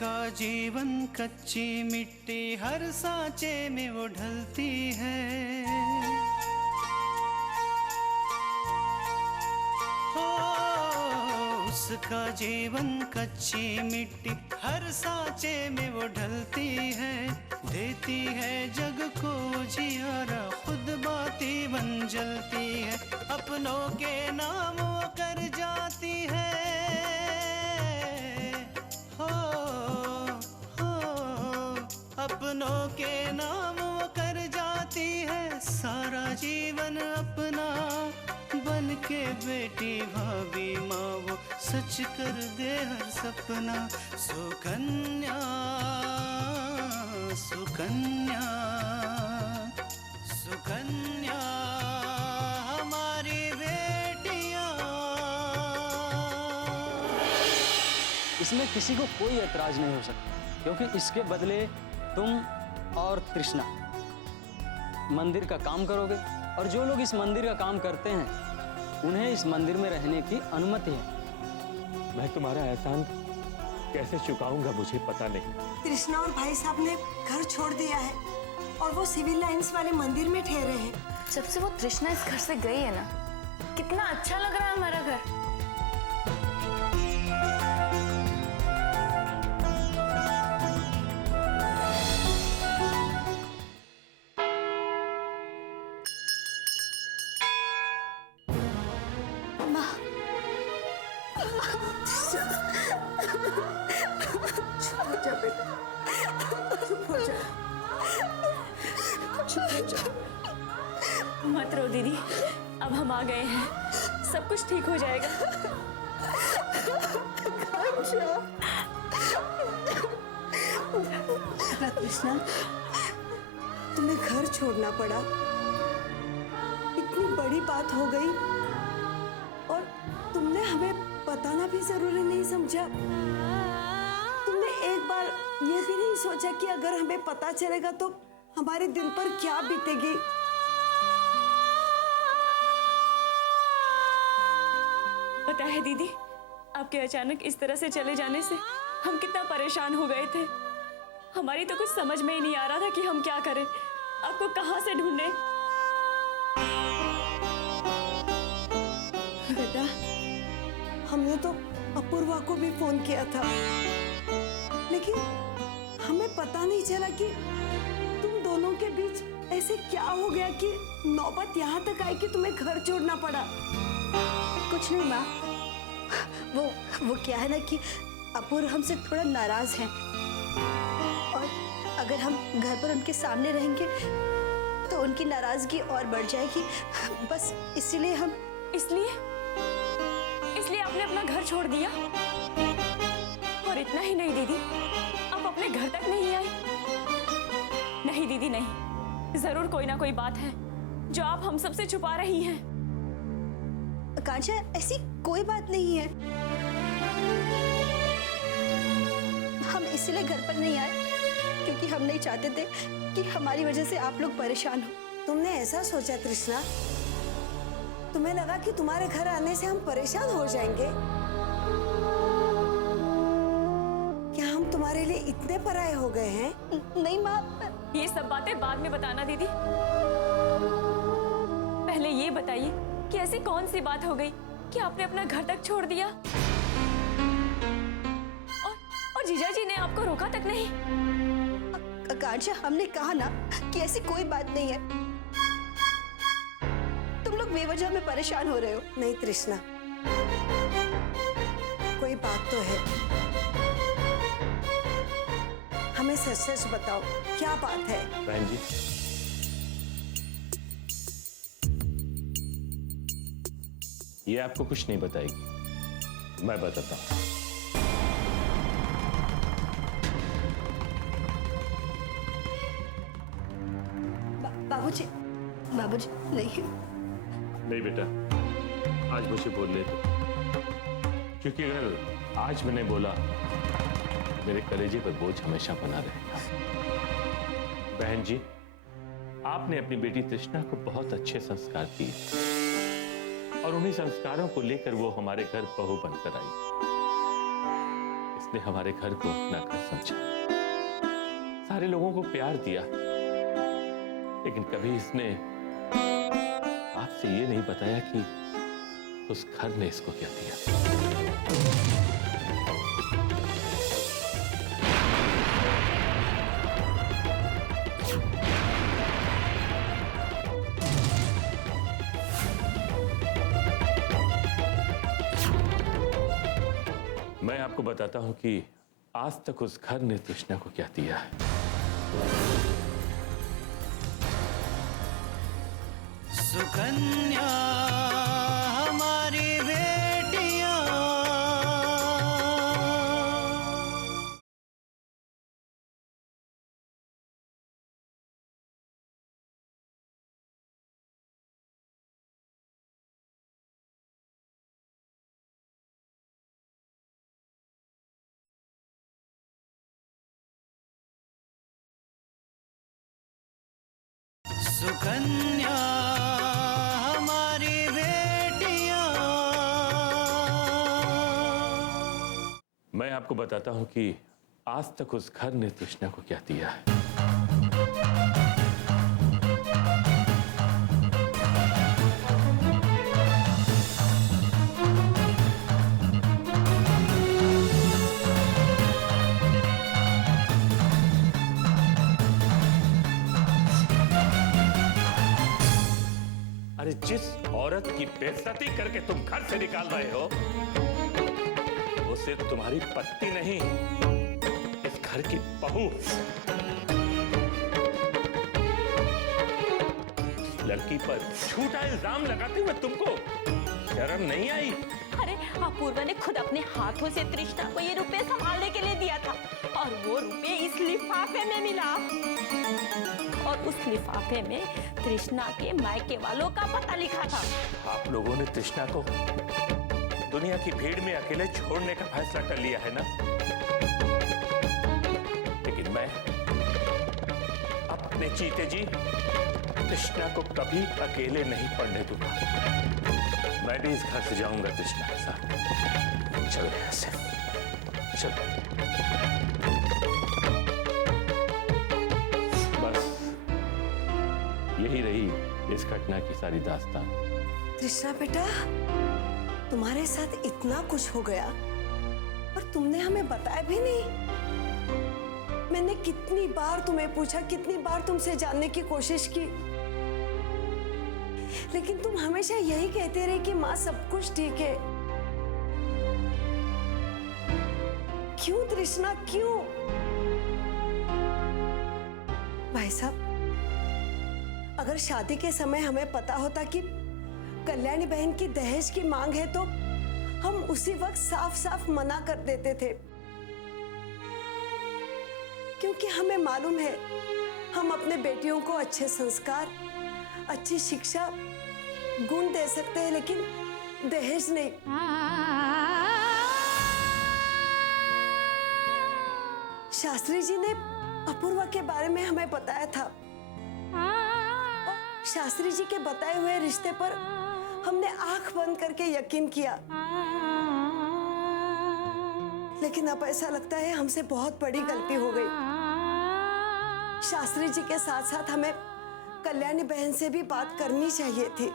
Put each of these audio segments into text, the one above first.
उसका जीवन कच्ची मिट्टी हर सांचे में वो ढलती है। उसका जीवन कच्ची मिट्टी हर सांचे में वो ढलती है। देती है जग को जियारा, खुद बाती बन जलती है। अपनों के नाम वो कर जाती है। हो अपनों के नाम वो कर जाती है। सारा जीवन अपना बन के बेटी भाभी माँ वो सच कर दे हर सपना। सुकन्या सुकन्या सुकन्या हमारी बेटियाँ। इसमें किसी को कोई ऐतराज नहीं हो सकता, क्योंकि इसके बदले तुम और तृष्णा मंदिर का काम करोगे, और जो लोग इस मंदिर का काम करते हैं उन्हें इस मंदिर में रहने की अनुमति है। मैं तुम्हारा एहसान कैसे चुकाऊंगा मुझे पता नहीं। तृष्णा और भाई साहब ने घर छोड़ दिया है और वो सिविल लाइंस वाले मंदिर में ठहरे हैं। जब से वो तृष्णा इस घर से गई है ना, कितना अच्छा लग रहा है हमारा घर। मत रो दीदी, अब हम आ गए हैं, सब कुछ ठीक हो जाएगा। कृष्णा, तुम्हें घर छोड़ना पड़ा, इतनी बड़ी बात हो गई और तुमने हमें बताना भी जरूरी नहीं समझा। तुमने एक बार ये भी नहीं सोचा कि अगर हमें पता चलेगा तो हमारे दिल पर क्या बीतेगी। पता है दीदी, आपके अचानक इस तरह से चले जाने से हम कितना परेशान हो गए थे। हमारी तो कुछ समझ में ही नहीं आ रहा था कि हम क्या करें, आपको कहां से ढूंढें। बेटा, हमने तो अपूर्वा को भी फोन किया था, लेकिन हमें पता नहीं चला कि तुम दोनों के बीच ऐसे क्या हो गया कि नौबत यहाँ तक आई कि तुम्हें घर छोड़ना पड़ा। कुछ नहीं माँ, वो क्या है ना कि अपूर्व हमसे थोड़ा नाराज हैं, और अगर हम घर पर उनके सामने रहेंगे तो उनकी नाराजगी और बढ़ जाएगी। बस इसलिए हम इसलिए आपने अपना घर छोड़ दिया। और इतना ही नहीं दीदी, आप अपने घर तक नहीं आई। नहीं दीदी नहीं, जरूर कोई ना कोई बात है जो आप हम सबसे छुपा रही हैं। आकांक्षा, ऐसी कोई बात नहीं है। हम इसलिए घर पर नहीं आए क्योंकि हम नहीं चाहते थे कि हमारी वजह से आप लोग परेशान हो। तुमने ऐसा सोचा तृष्णा? तुम्हें लगा कि तुम्हारे घर आने से हम परेशान हो जाएंगे? क्या हम तुम्हारे लिए इतने पराये हो गए हैं? नहीं माँ, ये सब बातें बाद में बताना दीदी। पहले ये बताइए कि ऐसी कौन सी बात हो गई कि आपने अपना घर तक छोड़ दिया और जीजा जी ने आपको रोका तक नहीं। आकांक्षा, हमने कहा ना कि ऐसी कोई बात नहीं है। तुम लोग बेवजह में परेशान हो रहे हो। नहीं तृष्णा, कोई बात तो है। हमें सच सच बताओ, क्या बात है? बहन जी, ये आपको कुछ नहीं बताएगी, मैं बताता हूं। बाबूजी, बाबूजी नहीं। नहीं बेटा, आज मुझे बोलने दो, क्योंकि अगर आज मैंने बोला मेरे कलेजे पर बोझ हमेशा बना रहेगा। बहन जी, आपने अपनी बेटी तृष्णा को बहुत अच्छे संस्कार दिए और उन्हीं संस्कारों को लेकर वो हमारे घर बहू बनकर आई। इस उसने हमारे घर को अपना घर समझा, सारे लोगों को प्यार दिया, लेकिन कभी इसने आपसे ये नहीं बताया कि उस घर ने इसको क्या दिया। मैं आपको बताता हूं कि आज तक उस घर ने तृष्णा को क्या दिया है। सुकन्या हमारी बेटियां, सुकन्या हमारी बेटियां। मैं आपको बताता हूं कि आज तक उस घर ने तृष्णा को क्या दिया है। अरे जिस औरत की बेइज्जती करके तुम घर से निकाल रहे हो, वो सिर्फ तुम्हारी पत्नी नहीं, इस घर की बहू। इस लड़की पर झूठा इल्जाम लगाते हुए तुमको शर्म नहीं आई? अरे अपूर्वा ने खुद अपने हाथों से तृष्णा को ये रुपए संभालने के लिए दिया था, और वो रुपए इस लिफाफे में मिला, और उस लिफाफे में तृष्णा के मायके वालों का पता लिखा था। आप लोगों ने तृष्णा को दुनिया की भीड़ में अकेले छोड़ने का फैसला कर लिया है ना, लेकिन मैं अपने जीते जी तृष्णा को कभी अकेले नहीं पड़ने दूंगा। मैं भी इस घर से जाऊंगा तृष्णा के साथ। चल यहाँ से, चल। बस यही रही इस घटना की सारी दास्तान। तृष्णा बेटा, तुम्हारे साथ इतना कुछ हो गया और तुमने हमें बताया भी नहीं। मैंने कितनी बार तुम्हें पूछा, कितनी बार तुमसे जानने की कोशिश की, लेकिन तुम हमेशा यही कहते रहे कि माँ सब कुछ ठीक है। क्यों तृष्णा, क्यों? भाई साहब, अगर शादी के समय हमें पता होता कि कल्याणी बहन की दहेज की मांग है, तो हम उसी वक्त साफ साफ मना कर देते थे, क्योंकि हमें मालूम है हम अपने बेटियों को अच्छे संस्कार, अच्छी शिक्षा, गुण दे सकते हैं, लेकिन दहेज नहीं। शास्त्री जी ने अपूर्वा के बारे में हमें बताया था, और शास्त्री जी के बताए हुए रिश्ते पर हमने आंख बंद करके यकीन किया, लेकिन अब ऐसा लगता है हमसे बहुत बड़ी गलती हो गई। शास्त्री जी के साथ साथ हमें कल्याणी बहन से भी बात करनी चाहिए थी।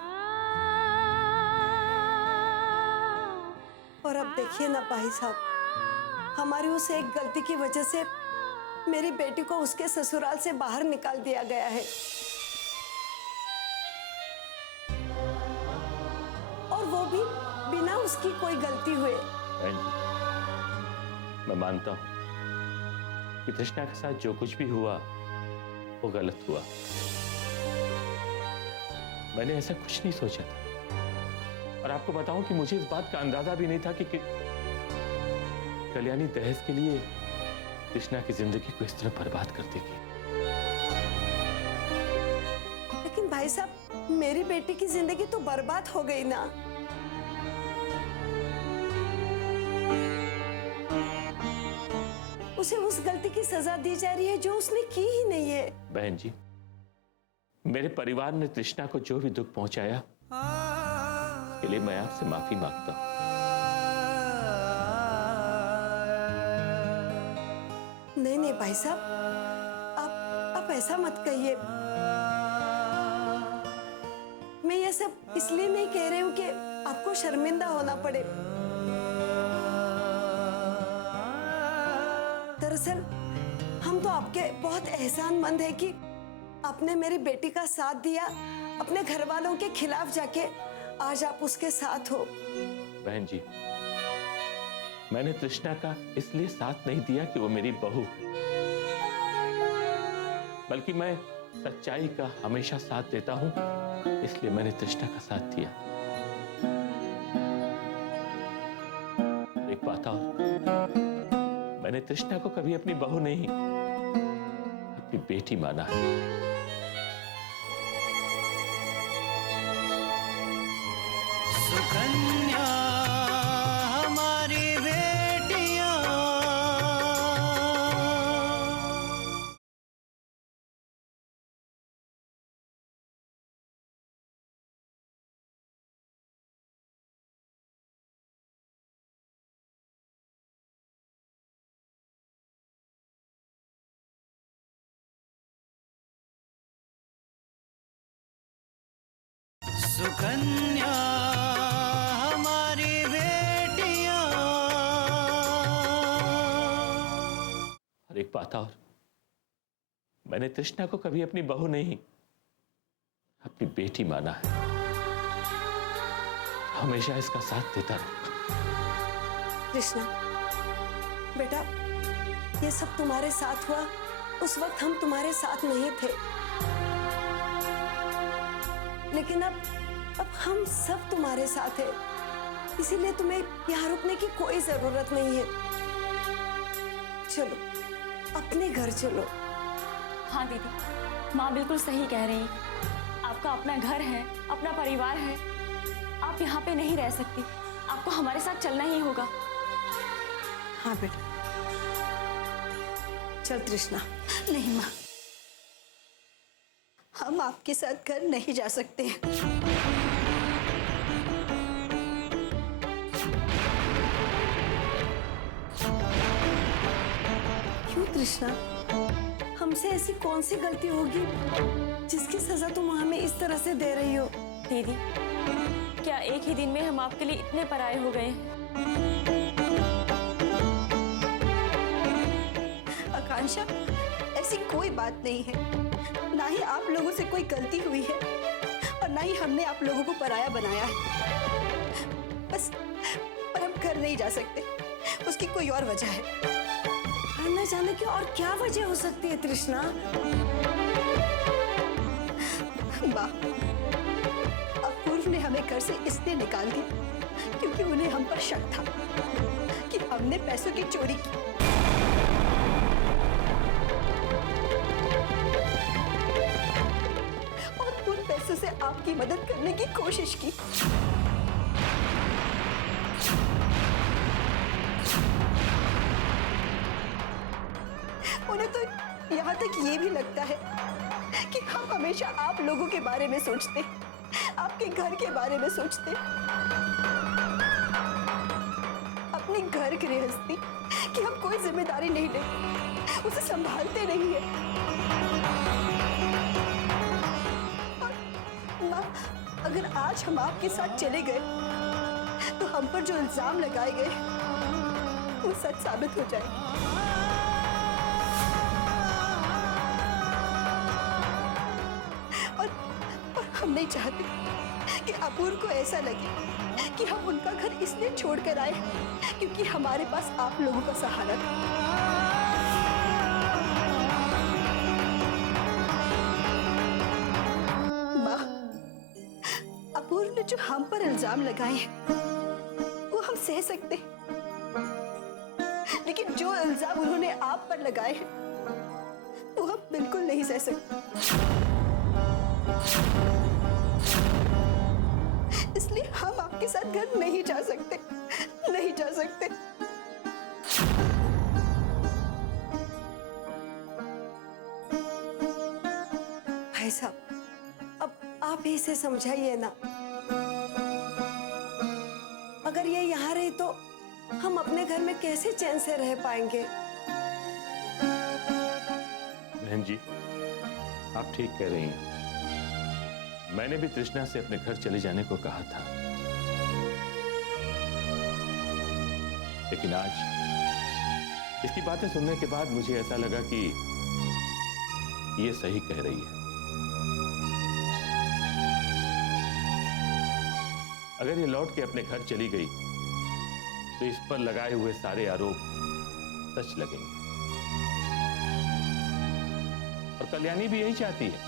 और अब देखिए ना भाई साहब, हमारी उस एक गलती की वजह से मेरी बेटी को उसके ससुराल से बाहर निकाल दिया गया है, और वो भी बिना उसकी कोई गलती हुए। मैं मानता हूं कि तृष्णा के साथ जो कुछ भी हुआ वो गलत हुआ। मैंने ऐसा कुछ नहीं सोचा था, और आपको बताऊं कि मुझे इस बात का अंदाजा भी नहीं था कि कल्याणी दहेज के लिए तृष्णा की जिंदगी को इस तरह बर्बाद कर देगी। लेकिन भाई साहब, मेरी बेटी की जिंदगी तो बर्बाद हो गई ना। उसे उस गलती की सजा दी जा रही है जो उसने की ही नहीं है। बहन जी, मेरे परिवार ने तृष्णा को जो भी दुख पहुंचाया, उसके लिए मैं आपसे माफी मांगता हूं। नहीं नहीं भाई साहब, आप ऐसा मत कहिए। मैं ये सब इसलिए नहीं कह रही हूँ कि आपको शर्मिंदा होना पड़े। दरअसल हम तो आपके बहुत एहसानमंद है कि आपने मेरी बेटी का साथ दिया, अपने घर वालों के खिलाफ जाके आज आप उसके साथ हो। बहन जी, मैंने तृष्णा का इसलिए साथ नहीं दिया कि वो मेरी बहू है, बल्कि मैं सच्चाई का हमेशा साथ देता हूं, इसलिए मैंने तृष्णा का साथ दिया। एक बात और, मैंने तृष्णा को कभी अपनी बहू नहीं, अपनी बेटी माना है। सुकन्या हमारी बेटियां, सुकन्या हमारी बेटियां। और एक बात और, मैंने तृष्णा को कभी अपनी बहू नहीं, अपनी बेटी माना है। हमेशा इसका साथ देता रहूंगा। कृष्णा बेटा, ये सब तुम्हारे साथ हुआ, उस वक्त हम तुम्हारे साथ नहीं थे, लेकिन अब हम सब तुम्हारे साथ हैं, इसीलिए तुम्हें यहाँ रुकने की कोई जरूरत नहीं है। चलो अपने घर चलो। हाँ दीदी, माँ बिल्कुल सही कह रही है। आपका अपना घर है, अपना परिवार है, आप यहाँ पे नहीं रह सकती, आपको हमारे साथ चलना ही होगा। हाँ बेटा, चल तृष्णा। नहीं माँ, हम आपके साथ घर नहीं जा सकते। क्यों तृष्णा, हमसे ऐसी कौन सी गलती होगी जिसकी सजा तुम हमें इस तरह से दे रही हो? दीदी, क्या एक ही दिन में हम आपके लिए इतने पराये हो गए हैं? आकांक्षा, ऐसी कोई बात नहीं है। ना ही आप लोगों से कोई गलती हुई है और ना ही हमने आप लोगों को पराया बनाया है। बस पर हम घर नहीं जा सकते, उसकी कोई और वजह है। घर न जाने की और क्या वजह हो सकती है तृष्णा? माँ, अपूर्व ने हमें घर से इसलिए निकाल दिया क्योंकि उन्हें हम पर शक था कि हमने पैसों की चोरी की। से आपकी मदद करने की कोशिश की। उन्हें तो यहाँ तक ये भी लगता है कि हम हमेशा आप लोगों के बारे में सोचते, आपके घर के बारे में सोचते, अपनी घर गृहस्थी कि हम कोई जिम्मेदारी नहीं लेते, उसे संभालते नहीं है। अगर आज हम आपके साथ चले गए तो हम पर जो इल्जाम लगाए गए वो सच साबित हो जाए। और हम नहीं चाहते कि अपूर्व को ऐसा लगे कि हम उनका घर इसलिए छोड़कर आए क्योंकि हमारे पास आप लोगों का सहारा था। अपूर्व ने जो हम पर इल्जाम लगाए हैं वो हम सह सकते, लेकिन जो इल्जाम उन्होंने आप पर लगाए हैं वो हम बिल्कुल नहीं सह सकते। इसलिए हम आपके साथ घर नहीं जा सकते, नहीं जा सकते। भाई साहब, अब आप ही इसे समझाइए ना। अगर ये यहाँ रही तो हम अपने घर में कैसे चैन से रह पाएंगे? बहन जी, आप ठीक कह रही हैं। मैंने भी तृष्णा से अपने घर चले जाने को कहा था, लेकिन आज इसकी बातें सुनने के बाद मुझे ऐसा लगा कि ये सही कह रही है। अगर ये लौट के अपने घर चली गई तो इस पर लगाए हुए सारे आरोप सच लगेंगे। और कल्याणी भी यही चाहती है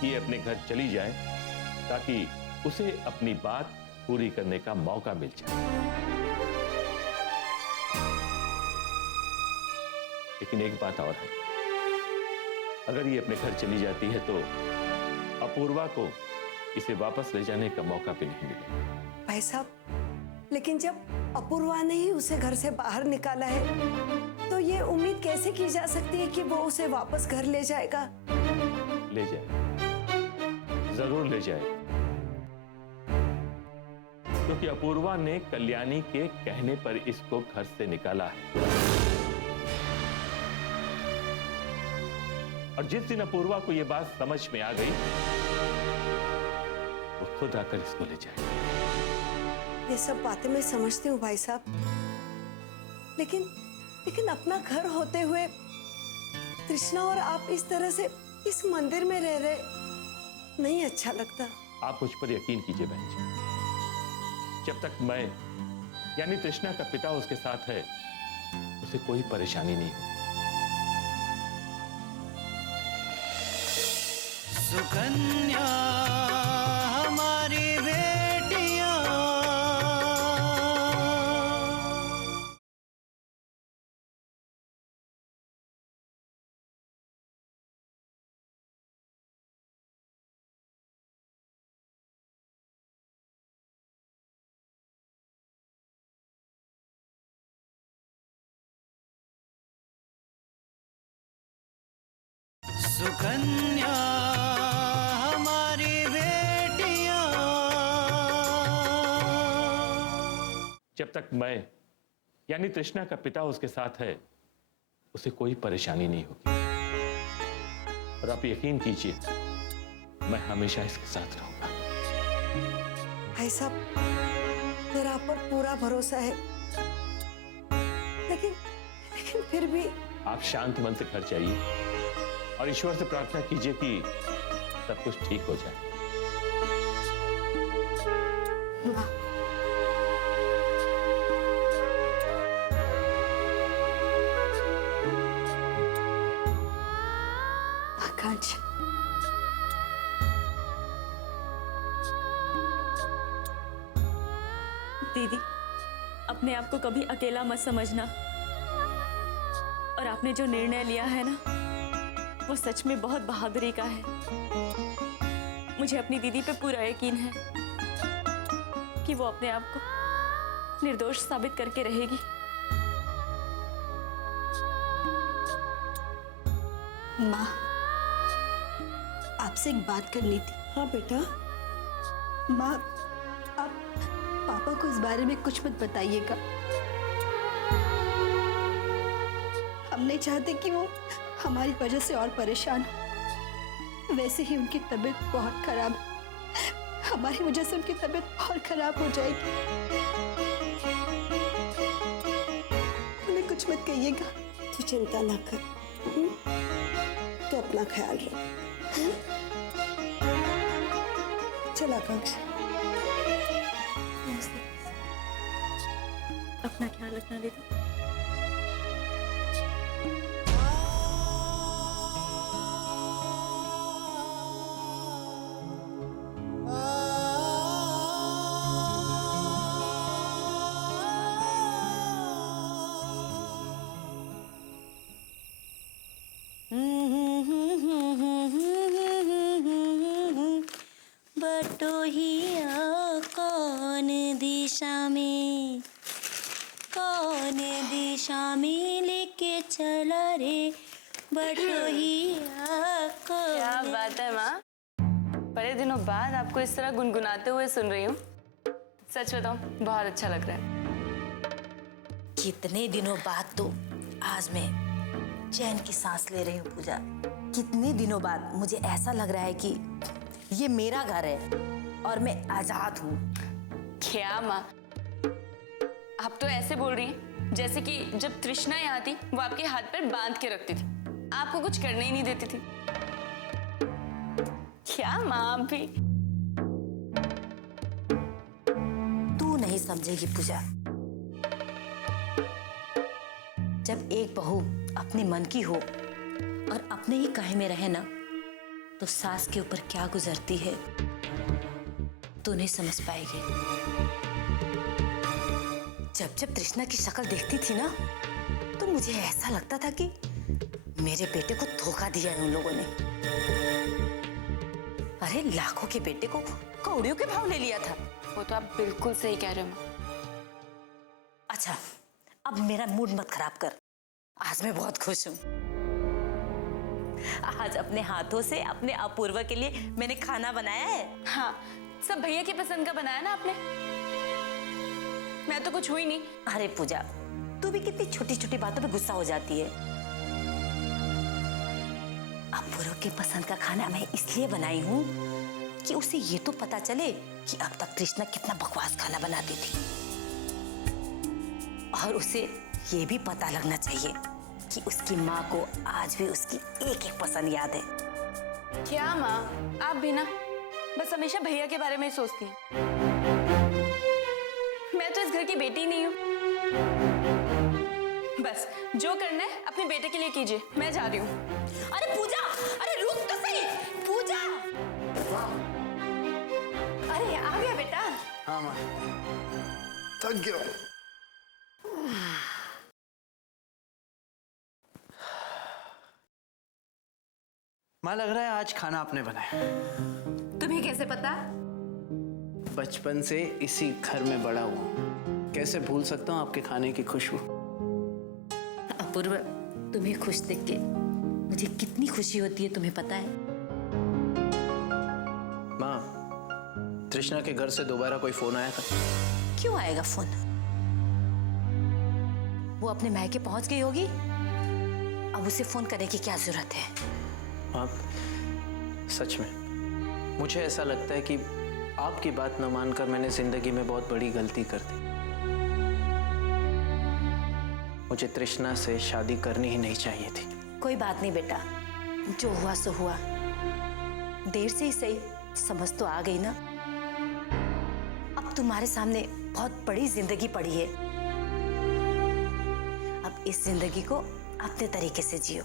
कि ये अपने घर चली जाए ताकि उसे अपनी बात पूरी करने का मौका मिल जाए। लेकिन एक बात और है, अगर ये अपने घर चली जाती है तो अपूर्वा को इसे वापस ले जाने का मौका भी नहीं मिलेगा। भाई साहब, लेकिन जब अपूर्वा ने ही उसे घर से बाहर निकाला है तो ये उम्मीद कैसे की जा सकती है कि वो उसे वापस घर ले जाएगा? ले जाए, जरूर ले जाए, क्योंकि अपूर्वा ने कल्याणी के कहने पर इसको घर से निकाला है। और जिस दिन अपूर्वा को यह बात समझ में आ गई, वो खुद आकर इसको ले जाए। ये सब बातें मैं समझती हूँ भाई साहब, लेकिन अपना घर होते हुए तृष्णा और आप इस तरह से इस मंदिर में रह रहे नहीं अच्छा लगता। आप मुझ पर यकीन कीजिए बहन जी, जब तक मैं यानी तृष्णा का पिता उसके साथ है, उसे कोई परेशानी नहीं होगी। सुकन्या हमारी बेटियां, सुकन्या हमारी बेटियां। जब तक मैं यानी तृष्णा का पिता उसके साथ है, उसे कोई परेशानी नहीं होगी। और आप यकीन कीजिए, मैं हमेशा इसके साथ रहूंगा। भाई साहब, मेरा आप पर पूरा भरोसा है, लेकिन फिर भी आप शांत मन से घर जाइए और ईश्वर से प्रार्थना कीजिए कि सब कुछ ठीक हो जाए। माँ, आकांक्षा, दीदी, अपने आप को कभी अकेला मत समझना। और आपने जो निर्णय लिया है ना, वो सच में बहुत बहादुरी का है। मुझे अपनी दीदी पे पूरा यकीन है कि वो अपने आप को निर्दोष साबित करके रहेगी। माँ, आपसे एक बात करनी थी। हाँ बेटा। माँ, आप पापा को इस बारे में कुछ मत बताइएगा। हम नहीं चाहते कि वो हमारी वजह से और परेशान हो। वैसे ही उनकी तबीयत बहुत खराब है। हमारी वजह से उनकी तबीयत और खराब हो जाएगी। उन्हें कुछ मत कहिएगा। तू चिंता ना कर, तो अपना ख्याल रख। चल आकांक्षा, अपना ख्याल रखना दीदी। बटोहिया कौन दिशा में लेके चला रे बटोहिया कौन। क्या बात है माँ, बड़े दिनों बाद आपको इस तरह गुनगुनाते हुए सुन रही हूँ। सच बताओ, बहुत अच्छा लग रहा है। कितने दिनों बाद तो आज मैं चैन की सांस ले रही हूँ पूजा। कितने दिनों बाद मुझे ऐसा लग रहा है कि ये मेरा घर है और मैं आजाद हूँ। क्या माँ, आप तो ऐसे बोल रही हैं जैसे कि जब तृष्णा यहाँ थी वो आपके हाथ पर बांध के रखती थी, आपको कुछ करने ही नहीं देती थी। क्या माँ आप भी? तू नहीं समझेगी पूजा। जब एक बहू अपने मन की हो और अपने ही काहे में रहे ना, तो सास के ऊपर क्या गुजरती है तू नहीं समझ पाएगी। जब जब तृष्णा की शक्ल देखती थी ना, तो मुझे ऐसा लगता था कि मेरे बेटे को धोखा दिया है उन लोगों ने। अरे लाखों के बेटे को कौड़ियों के भाव ले लिया था। वो तो आप बिल्कुल सही कह रहे हो माँ। अच्छा, अब मेरा मूड मत खराब कर। आज मैं बहुत खुश हूँ। आज अपने हाथों से अपने अपूर्वा के लिए मैंने खाना बनाया है। हाँ, सब भैया की पसंद का बनाया ना आपने। मैं तो कुछ हुई नहीं। अरे पूजा, तू भी कितनी छोटी छोटी बातों पे गुस्सा हो जाती है। अपूर्वा के पसंद का खाना मैं इसलिए बनाई हूँ कि उसे ये तो पता चले कि अब तक तृष्णा कितना बकवास खाना बनाती थी, और उसे ये भी पता लगना चाहिए कि उसकी माँ को आज भी उसकी एक एक पसंद याद है। क्या माँ, आप भी ना बस हमेशा भैया के बारे में ही सोचती हैं। मैं तो इस घर की बेटी नहीं हूँ। बस जो करना है अपने बेटे के लिए कीजिए, मैं जा रही हूँ। अरे पूजा, अरे रुक तो सही। पूजा, अरे आ गया बेटा। हाँ माँ, थक गया हूँ। माँ, लग रहा है आज खाना आपने बनाया। तुम्हें कैसे पता? बचपन से इसी घर में बड़ा हुआ, कैसे भूल सकता हूँ आपके खाने की खुशबू। अपूर्वा, तुम्हें खुश देख के मुझे कितनी खुशी होती है तुम्हें पता है? माँ, तृष्णा के घर से दोबारा कोई फोन आया था? क्यों आएगा फोन? वो अपने मायके पहुंच गई होगी, अब उसे फोन करने की क्या जरूरत है? आप सच में, मुझे ऐसा लगता है कि आपकी बात न मानकर मैंने जिंदगी में बहुत बड़ी गलती कर दी। मुझे तृष्णा से शादी करनी ही नहीं चाहिए थी। कोई बात नहीं बेटा, जो हुआ सो हुआ। देर से ही सही, समझ तो आ गई ना। अब तुम्हारे सामने बहुत बड़ी जिंदगी पड़ी है। अब इस जिंदगी को अपने तरीके से जियो।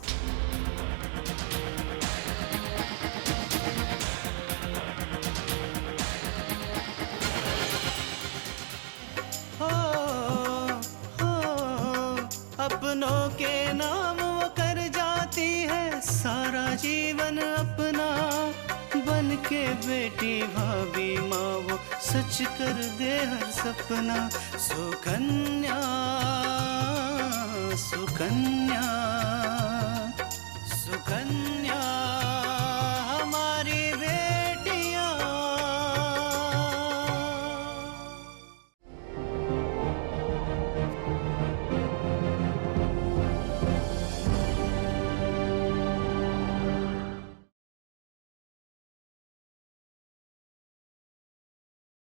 अपनों के नाम वो कर जाती है सारा जीवन अपना, बन के बेटी भाभी माँ वो सच कर दे हर सपना। सुकन्या सुकन्या सुकन्या